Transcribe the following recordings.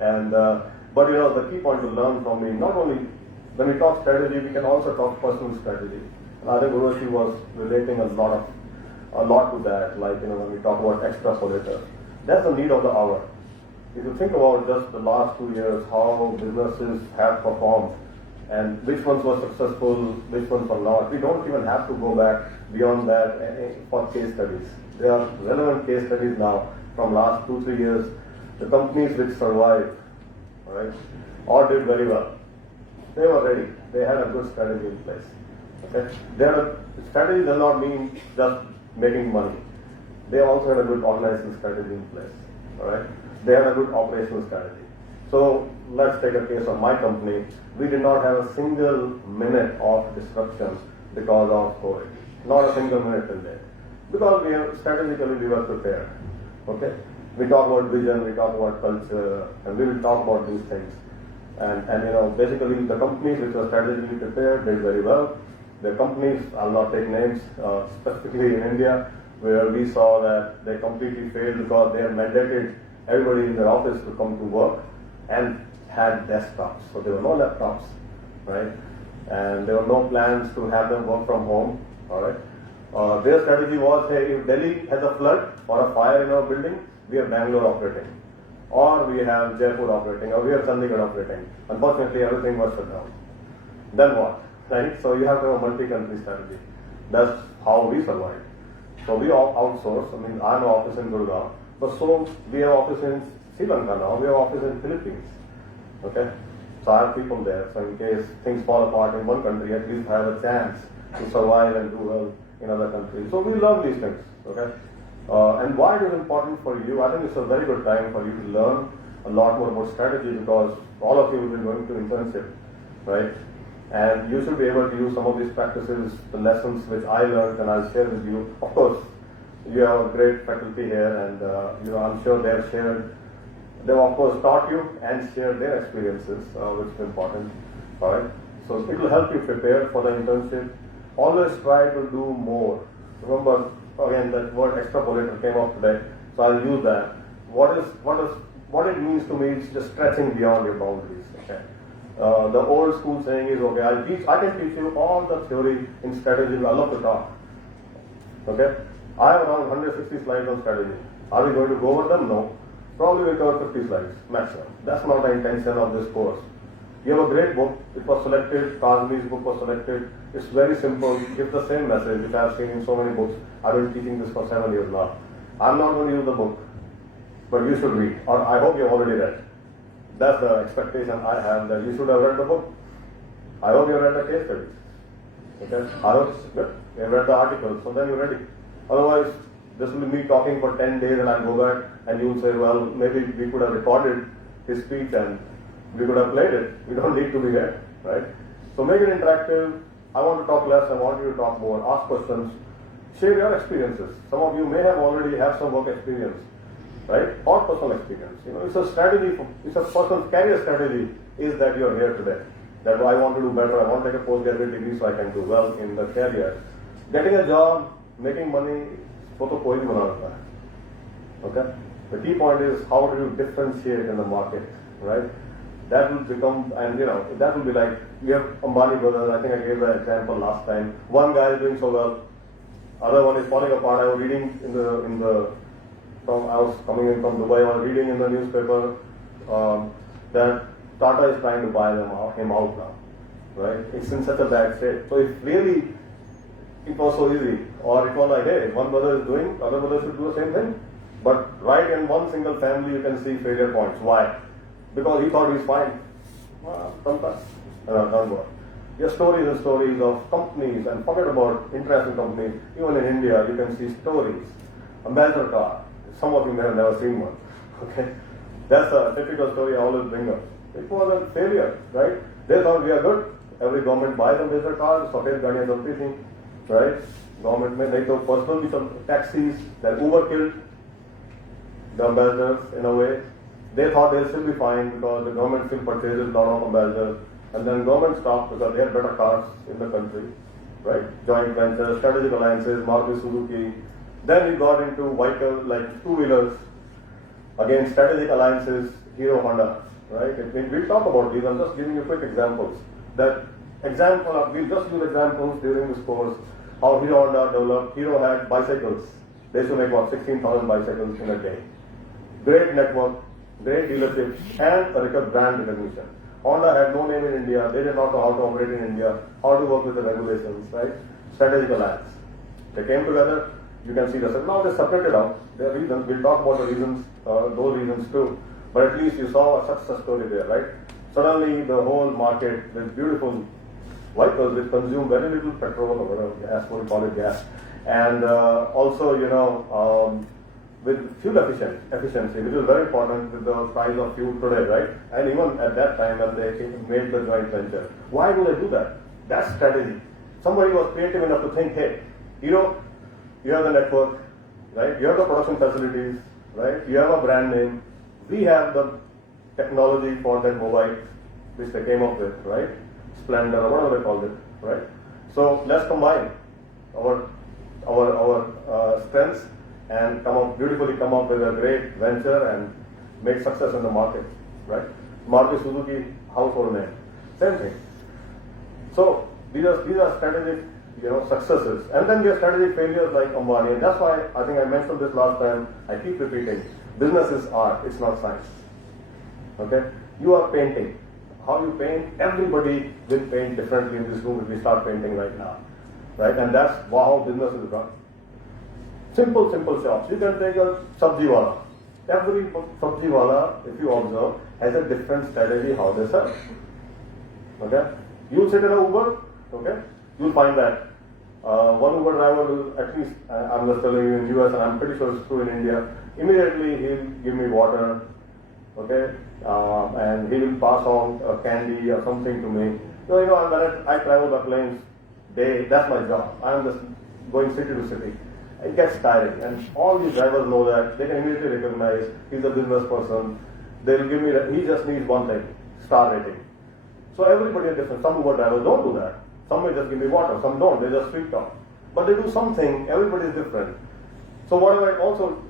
And but the key point to learn from me, not only when we talk strategy, we can also talk personal strategy. And I think Urvashi was relating a lot to that. Like when we talk about extrapolator, that's the need of the hour. If you think about just the last 2 years, how businesses have performed, and which ones were successful, which ones were not, we don't even have to go back beyond that for case studies. There are relevant case studies now from last 2-3 years. The companies which survived, right, or did very well, they were ready. They had a good strategy in place. Okay, strategy does not mean just making money. They also had a good organizational strategy in place. All right, they had a good operational strategy. So let's take a case of my company. We did not have a single minute of disruption because of COVID. Not a single minute in there. Because strategically we were prepared. Okay? We talk about vision, we talk about culture, and we will talk about these things. And basically the companies which were strategically prepared did very well. The companies, I'll not take names, specifically in India, where we saw that they completely failed because they had mandated everybody in their office to come to work and had desktops. So there were no laptops, right? And there were no plans to have them work from home, all right? Their strategy was, hey, if Delhi has a flood or a fire in our building, we have Bangalore operating, or we have Jaipur operating, or we have Chandigarh operating. Unfortunately, everything was shut down. Then what, right? So you have to have a multi-country strategy. That's how we survived. So we outsource. I mean, I have an office in Gurgaon, but so we have office in Sri Lanka now, we have office in Philippines. Okay? So I have people there. So in case things fall apart in one country, at least I have a chance to survive and do well in other countries. So we learn these things. Okay? And why it is important for you, I think it's a very good time for you to learn a lot more about strategy, because all of you will be going to internship, right? And you should be able to use some of these practices, the lessons which I learned, and I'll share with you. Of course, you have a great faculty here, and I'm sure they've of course taught you and shared their experiences, which is important. All right. So it will help you prepare for the internship. Always try to do more. Remember, again, that word extrapolator came up today, so I'll use that. What it means to me is just stretching beyond your boundaries. Okay. The old school saying is, okay, I can teach you all the theory in strategy. I love to talk. Okay. I have around 160 slides on strategy. Are we going to go over them? No. Probably we'll cover 50 slides maximum. That's not the intention of this course. You have a great book. It was selected. Kazmi's book was selected. It's very simple. Gives the same message which I have seen in so many books. I've been teaching this for 7 years now. I'm not going to use the book, but you should read. Or I hope you've already read. That's the expectation I have, that you should have read the book. I hope you have read the case studies. Okay? I hope good. You have read the articles, so then you're ready. Otherwise, this will be me talking for 10 days and I'll go back and you'll say, well, maybe we could have recorded his speech and we could have played it. We don't need to be there, right? So make it interactive. I want to talk less. I want you to talk more. Ask questions. Share your experiences. Some of you may have already have some work experience, right? Or personal experience. It's a strategy. It's a personal career strategy is that you're here today. That I want to do better. I want to take a postgraduate degree so I can do well in the career. Getting a job, making money, वो तो कोई नहीं बना रहा है. Okay? The key point is how do you differentiate in the market, right? That will become, and that will be like, you have Ambani brothers, I think I gave the example last time. One guy is doing so well, other one is falling apart. I was reading I was coming in from Dubai, I was reading in the newspaper that Tata is trying to buy him out now, right? It's in such a bad state. So if really it was so easy, or it was like, hey, one brother is doing, other brother should do the same thing. But right in one single family you can see failure points. Why? Because he thought he's fine. Sometimes. Don't work. Your stories and stories of companies, and forget about interesting companies. Even in India, you can see stories. Ambassador car. Some of you may have never seen one. Okay? That's a typical story I always bring up. It was a failure, right? They thought we are good. Every government buys ambassador cars, सफेद गाड़ियाँ चलती थी, right? Government में नहीं तो personal भी some taxis, then Uber killed the ambassadors in a way. They thought they'll still be fine because the government still purchases a lot of ambassadors, and then government stopped because they had better cars in the country, right? Joint ventures, strategic alliances, Maruti Suzuki. Then we got into vehicle like two-wheelers. Again, strategic alliances. Hero Honda, right? We'll talk about these. I'm just giving you quick examples. We'll just use examples during this course. How Hero Honda developed. Hero had bicycles. They used to make about 16,000 bicycles in a day. Great network, great dealership, and a brand recognition. Honda had no name in India. They did not know how to operate in India, how to work with the regulations, right? Strategic alliance. They came together. You can see this. Now they separated out. There are reasons. We'll talk about the reasons, those reasons too. But at least you saw a success story there, right? Suddenly the whole market with beautiful vehicles which consume very little petrol or whatever gas, what we call it, gas, and also with fuel efficiency, which is very important with the price of fuel today, right? And even at that time when they made the joint venture. Why do they do that? That's strategy. Somebody was creative enough to think, hey, you have the network, right? You have the production facilities, right? You have a brand name. We have the technology for that mobile, which they came up with, right? Splendor, or whatever they called it, right? So let's combine our strengths and beautifully come up with a great venture and make success in the market, right? Maruti Suzuki household name, same thing. So these are strategic, successes, and then there are strategic failures like Ambani, and that's why I think I mentioned this last time. I keep repeating: business is art; it's not science. Okay, you are painting. How you paint? Everybody will paint differently in this room if we start painting right now, right? And that's how business is run. Simple shops. You can take a sabji wala. Every sabji wala, if you observe, has a different strategy how they sell. Okay? You sit in an Uber, okay? You'll find that one Uber driver will, at least, I'm just telling you in US and I'm pretty sure it's true in India, immediately he'll give me water, okay? And he will pass on a candy or something to me. So, when I travel by planes, that's my job. I'm just going city to city. It gets tiring, and all these drivers know that. They can immediately recognize he's a business person. They'll give me that. He just needs one thing: star rating. So everybody is different. Some Uber drivers don't do that. Some may just give me water. Some don't. They just street talk. But they do something. Everybody is different. So what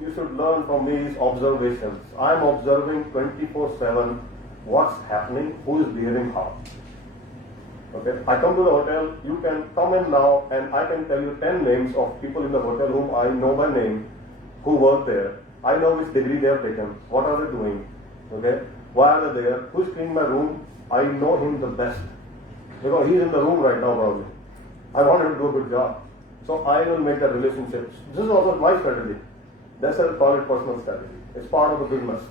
you should learn from me is observations. I'm observing 24/7 what's happening, who is behaving how. Okay, I come to the hotel, you can come in now and I can tell you 10 names of people in the hotel whom I know by name, who work there. I know which degree they have taken, what are they doing, okay, why are they there, who's cleaning my room. I know him the best. Because he's in the room right now probably. I want him to do a good job. So I will make that relationship. This is also my strategy. That's why I call it personal strategy. It's part of the business.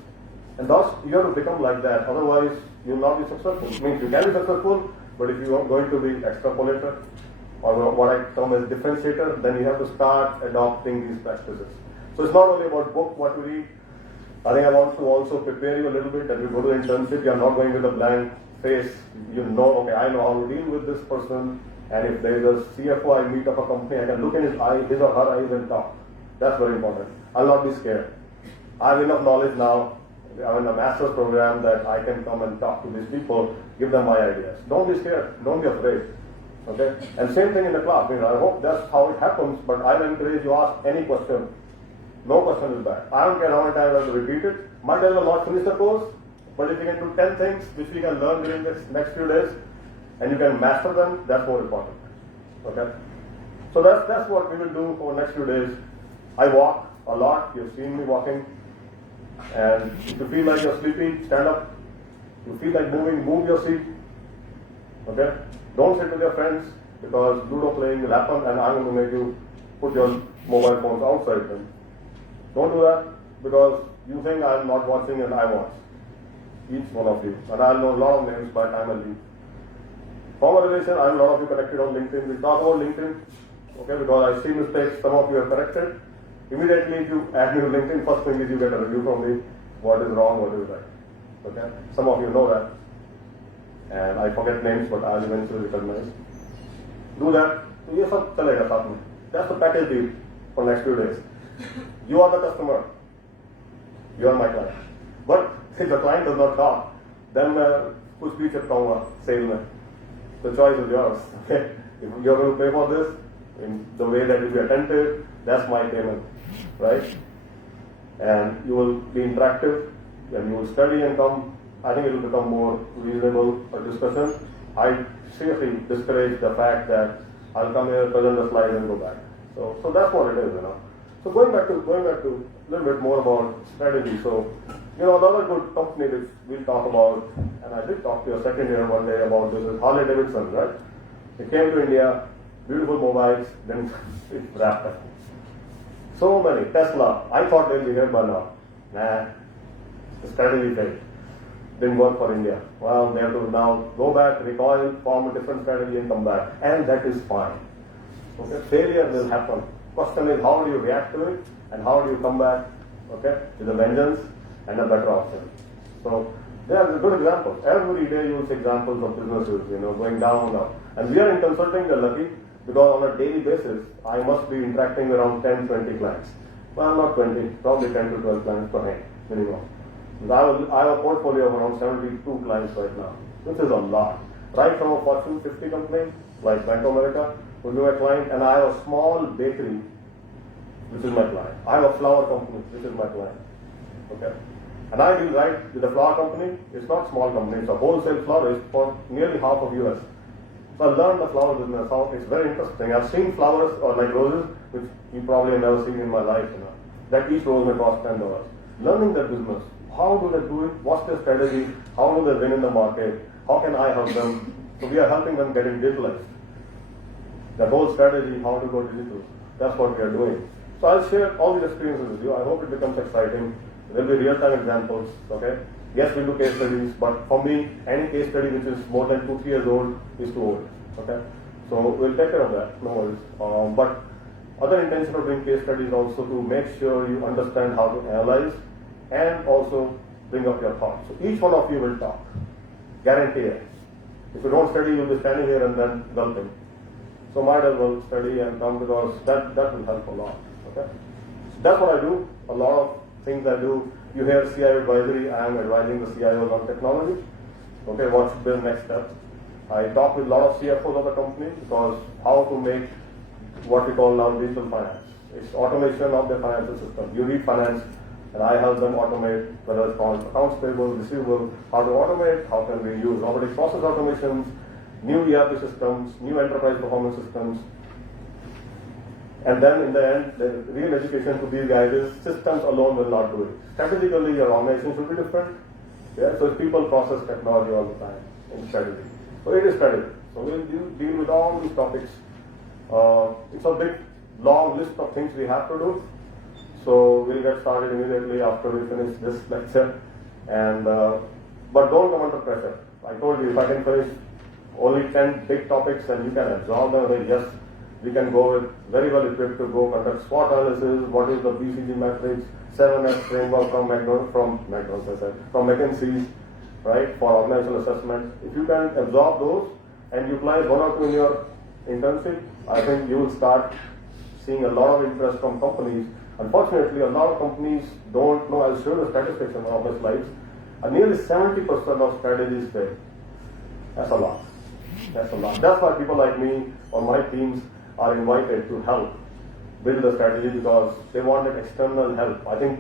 And thus, you have to become like that. Otherwise, you will not be successful. It means you can be successful, but if you are going to be extrapolator, or what I term as differentiator, then you have to start adopting these practices. So it's not only about book, what you read. I think I want to also prepare you a little bit that you go to internship, you are not going with a blank face. You know, okay, I know how to deal with this person, and if there is a CFO I meet of a company, I can look in his or her eyes and talk. That's very important. I'll not be scared. I have enough knowledge now. I'm in a master's program that I can come and talk to these people, give them my ideas. Don't be scared. Don't be afraid. Okay? And same thing in the class. I hope that's how it happens, but I encourage you to ask any question. No question is bad. I don't care how many times I have to repeat it. Might as well not finish the course, but if you can do 10 things which we can learn during the next few days, and you can master them, that's more important. Okay? So that's what we will do for the next few days. I walk a lot. You've seen me walking. And if you feel like you're sleepy, stand up. If you feel like moving, move your seat. Okay? Don't sit with your friends because Ludo playing will happen and I'm going to make you put your mobile phones outside them. Don't do that because you think I'm not watching and I watch. Each one of you. And I'll know a lot of names by the time I leave. From a relation, I have a lot of you connected on LinkedIn. We talk about LinkedIn. Okay? Because I see mistakes, some of you have corrected. Immediately, if you add me to LinkedIn, first thing is you get a review from me. What is wrong, what is right. Okay? Some of you know that. And I forget names, but I'll eventually recognize. Do that. So ये सब चलेगा साथ में. That's the package deal for next few days. You are the customer. You are my client. But if the client does not talk, then कुछ भी चिपकाऊंगा sale में. The choice is yours. Okay? If you are going to pay for this in the way that you be attentive, that's my payment. Right? And you will be interactive, when you study and come, I think it will become more reasonable for discussion. I seriously discourage the fact that I'll come here, present the slide and go back. So that's what it is, So going back to a little bit more about strategy. So, another good company which we'll talk about, and I did talk to your second year one day about this, is Harley Davidson, right? They came to India, beautiful mobiles, then it wrapped up. So many. Tesla, I thought they'll be here by now. Nah, the strategy failed. Didn't work for India. Well, they have to now go back, recoil, form a different strategy and come back. And that is fine. Okay? Failure will happen. Question is, how do you react to it and how do you come back, okay, with a vengeance and a better option. So there are good examples. Every day you will see examples of businesses, going down and up. And we are in consulting, we are lucky because on a daily basis, I must be interacting around 10, 20 clients. Well, not 20, probably 10 to 12 clients per hand, minimum. I have a portfolio of around 72 clients right now, which is a lot. Right from a Fortune 50 company like Bank of America, who is my client, and I have a small bakery, which is my client. I have a flour company, which is my client. Okay, and I deal right with the flour company. It's not a small company; it's a wholesale flour. It's for nearly half of US. So I learned the flower business. How it's very interesting. I've seen flowers or like roses, which you probably have never seen in my life. That each rose may cost $10. Learning that business. How do they do it? What's their strategy? How do they win in the market? How can I help them? So we are helping them get it digitalized. The whole strategy, how to go digital. That's what we are doing. So I'll share all these experiences with you. I hope it becomes exciting. There will be real-time examples. Okay. Yes, we do case studies, but for me, any case study which is more than 2-3 years old is too old. Okay. So we'll take care of that. No worries. But other intention of doing case studies also to make sure you understand how to analyze and also bring up your thoughts. So each one of you will talk. Guarantee it. If you don't study, you'll be standing here and then gulping. So might as well study and come because that will help a lot. Okay? So that's what I do. A lot of things I do. You hear CIO advisory, I am advising the CIOs on technology. Okay, what's the next step? I talk with a lot of CFOs of the company because how to make what we call now digital finance. It's automation of the financial system. You read finance, and I help them automate, whether it's called accounts payable, receivable, how to automate, how can we use robotic process automations, new ERP systems, new enterprise performance systems. And then in the end, the real education to these guys is systems alone will not do it. Strategically, your organization should be different. Yeah? So it's people, process, technology all the time in strategy. So it is strategy. So we'll deal with all these topics. It's a big, long list of things we have to do. So we'll get started immediately after we finish this lecture. And but don't come under pressure. I told you if I can finish only 10 big topics and you can absorb them, then yes, we can go with very well equipped to go conduct SWOT analysis. What is the BCG matrix, 7S framework from McKinsey's, right, for organizational assessment. If you can absorb those and utilize one or two in your internship, I think you will start seeing a lot of interest from companies. Unfortunately, a lot of companies don't know. I'll show you the statistics on one of the slides. Nearly 70% of strategies fail. That's a lot. That's a lot. That's why people like me or my teams are invited to help build the strategy because they wanted external help. I think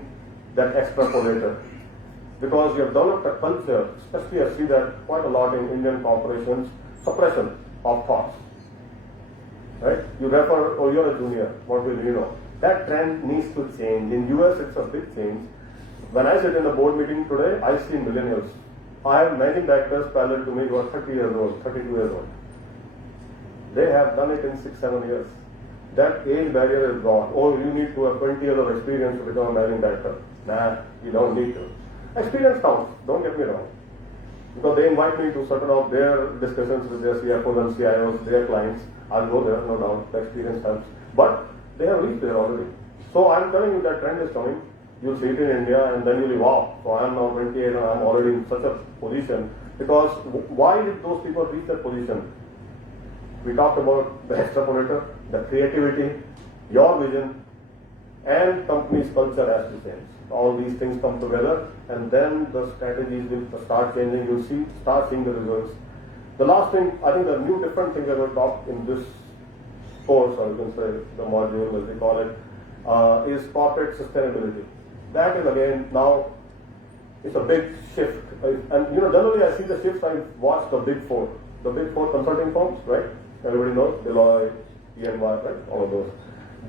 that extrapolator. Because we have developed a culture, especially I see that quite a lot in Indian corporations, suppression of thoughts. Right? You refer, oh, you're a junior, what will you know? That trend needs to change. In US, it's a big change. When I sit in a board meeting today, I see millennials. I have many directors parallel to me who are 30 years old, 32 years old. They have done it in 6-7 years. That age barrier is gone. Oh, you need to have 20 years of experience to become a managing director. Nah, you don't need to. Experience counts, don't get me wrong. Because they invite me to certain of their discussions with their CFOs and CIOs, their clients. I'll go there, no doubt. The experience helps. But they have reached there already. So I'm telling you that trend is coming. You'll see it in India and then you'll be, wow, so I'm now 28 and I'm already in such a position. Because why did those people reach that position? We talked about the extrapolator, the creativity, your vision, and company's culture has to change. All these things come together and then the strategies will start changing. You'll start seeing the results. The last thing, I think the new different thing that we'll talk in this course, or you can say the module as we call it, is corporate sustainability. That is again now It's a big shift. And generally I see the shifts, I watch the big four. The big four consulting firms, right? Everybody knows, Deloitte, EY, right? All of those.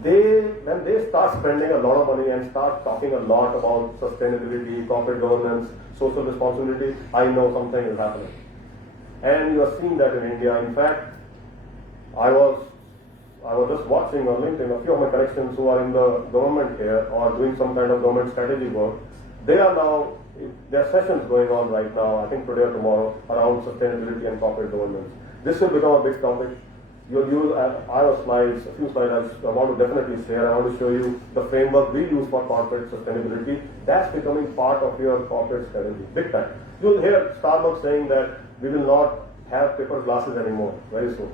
When they start spending a lot of money and start talking a lot about sustainability, corporate governance, social responsibility, I know something is happening. And you are seeing that in India. In fact, I was just watching on LinkedIn a few of my connections who are in the government here or doing some kind of government strategy work. There are sessions going on right now, I think today or tomorrow, around sustainability and corporate governance. This will become a big topic. I have slides, a few slides I want to definitely share. I want to show you the framework we use for corporate sustainability. That's becoming part of your corporate strategy, big time. You'll hear Starbucks saying that we will not have paper glasses anymore very soon.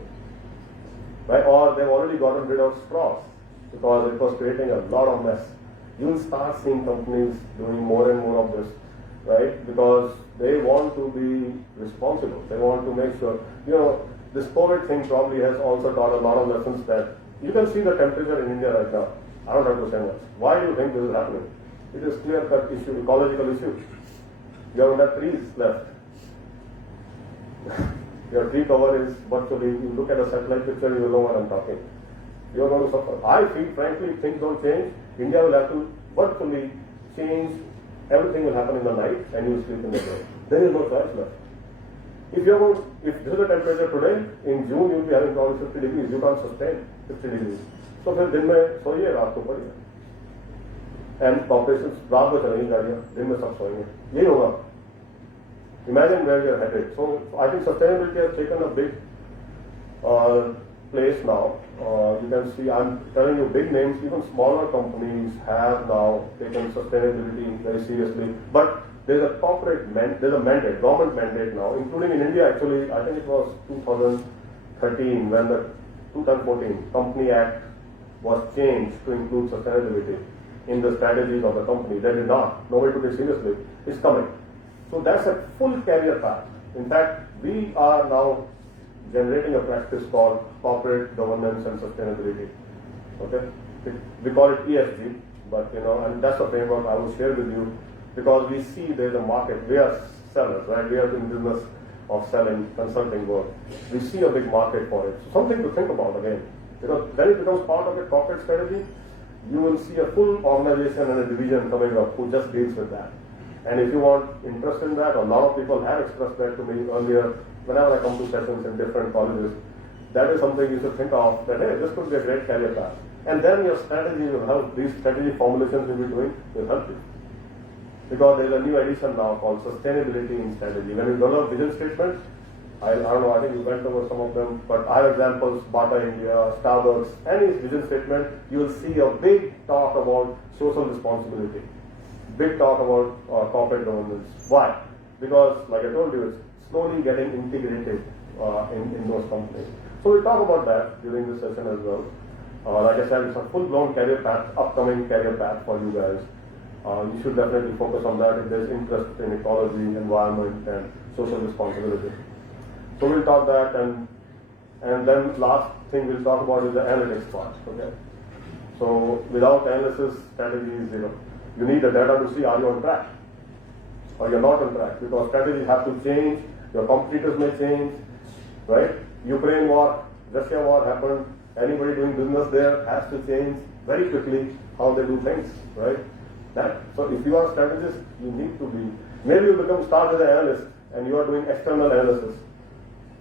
Right? Or they've already gotten rid of straws because it was creating a lot of mess. You'll start seeing companies doing more and more of this, right? Because they want to be responsible. They want to make sure, this COVID thing probably has also taught a lot of lessons that you can see the temperature in India right now. I don't have to say much. Why do you think this is happening? It is clear-cut issue, ecological issue. You haven't got trees left. Your tree cover is virtually, you look at a satellite picture, you know what I'm talking. You're going to suffer. I feel, frankly, if things don't change, India will have to virtually change. Everything will happen in the night and you sleep in the day. There is no choice left. If this is the temperature today, in June you'll be having probably 50 degrees. You can't sustain 50 degrees. So फिर दिन में सोइए रात को पड़िए. And corporations रात में चलेंगी गाड़ियाँ, दिन में सब सोएंगे. यही होगा. Imagine where we are headed. So I think sustainability has taken a big place now. You can see, I'm telling you big names, even smaller companies have now taken sustainability very seriously. But there's a mandate, government mandate now, including in India actually, I think it was 2013 when the 2014 Company Act was changed to include sustainability in the strategies of the company. They did not. Nobody took it seriously. It's coming. So that's a full career path. In fact, we are now generating a practice called corporate governance and sustainability. Okay, we call it ESG, but and that's a framework I will share with you because we see there's a market. We are sellers, right? We are in business of selling consulting work. We see a big market for it. So something to think about again, because when it becomes part of a corporate strategy, you will see a full organization and a division coming up who just deals with that. And if you want interest in that, a lot of people have expressed that to me earlier. Whenever I come to sessions in different colleges, that is something you should think of, that hey, this could be a great career path. And then your strategy will help, these strategy formulations you'll be doing will help you. Because there's a new edition now called Sustainability in Strategy. When you develop vision statements, I don't know, I think you went over some of them, but I have examples, Bata India, Starbucks, any vision statement, you will see a big talk about social responsibility. Big talk about corporate governance. Why? Because, like I told you, it's slowly getting integrated in those companies. So we'll talk about that during this session as well. Like I said, it's a full-blown career path, upcoming career path for you guys. You should definitely focus on that if there's interest in ecology, environment, and social responsibility. So we'll talk that, and then last thing we'll talk about is the analytics part. Okay. So without analysis, strategy is zero. You need the data to see are you on track or you're not on track, because strategies have to change, your competitors may change, right? Ukraine war, Russia war happened, anybody doing business there has to change very quickly how they do things, right? So if you are a strategist, you need to be, maybe you start as an analyst and you are doing external analysis,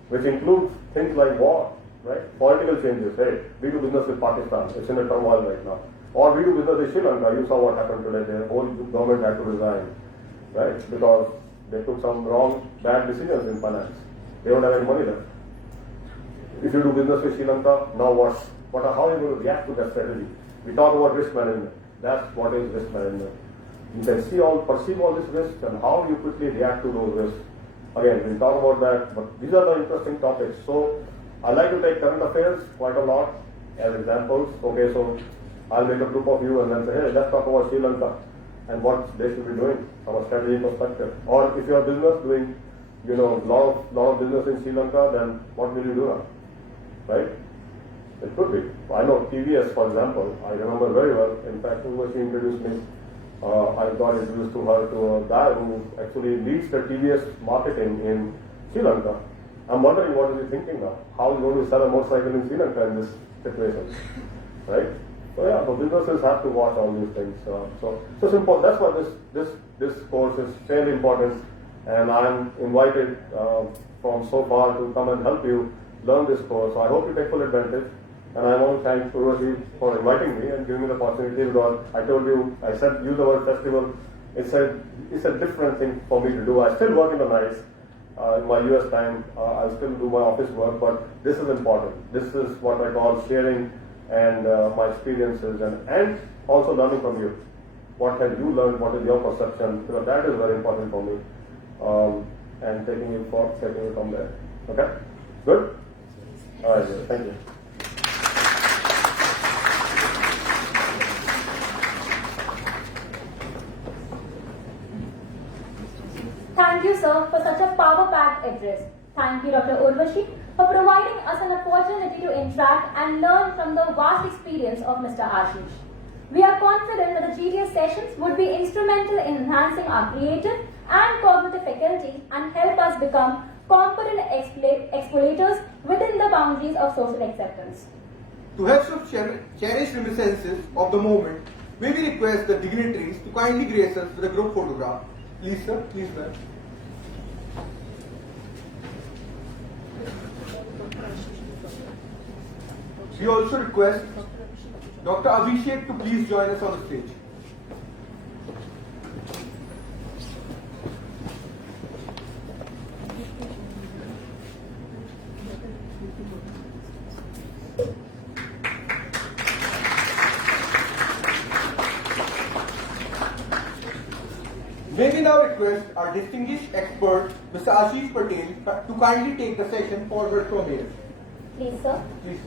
which includes things like war, right? Political changes, hey, we do business with Pakistan, it's in a turmoil right now. Or we do business with Sri Lanka, you saw what happened today, their whole government had to resign, right? Because they took some wrong, bad decisions in finance. They don't have any money left. If you do business with Sri Lanka, now what? How are you going to react to that strategy? We talk about risk management. That's what is risk management. You can perceive all these risks and how you quickly react to those risks. Again, we'll talk about that, but these are the interesting topics. So I like to take current affairs quite a lot as examples. Okay, so I'll make a group of you and then say, hey, let's talk about Sri Lanka and what they should be doing from a strategy perspective. Or if you're a business doing, lot of business in Sri Lanka, then what will you do now? Right? It could be. I know TVS, for example, I remember very well. In fact, she introduced me I got introduced to her to a guy who actually leads the TVS marketing in Sri Lanka. I'm wondering what is he thinking now? How is he going to sell a motorcycle in Sri Lanka in this situation, right? So yeah, so businesses have to watch all these things. So simple. That's why this course is fairly important, and I'm invited from so far to come and help you learn this course. So I hope you take full advantage. And I want to thank Urvashi for inviting me and giving me the opportunity, because I told you, I said, use the word festival. It's a different thing for me to do. I still work in the nights. In my US time, I still do my office work, but this is important. This is what I call sharing and my experiences and also learning from you. What have you learned? What is your perception? Because that is very important for me. And taking it from there. Okay? Good? All right, thank you. Thank you, sir, for such a power-packed address. Thank you, Dr. Urvashi, for providing us an opportunity to interact and learn from the vast experience of Mr. Ashish. We are confident that the GTS sessions would be instrumental in enhancing our creative and cognitive faculties and help us become competent explorators within the boundaries of social acceptance. To have some cherished reminiscences of the moment, may we request the dignitaries to kindly grace us with a group photograph. Please, sir. Please, ma'am. We also request Dr. Abhishek to please join us on the stage. May we now request our distinguished expert, Mr. Ashish Patel, to kindly take the session forward from here. Please, sir. Please.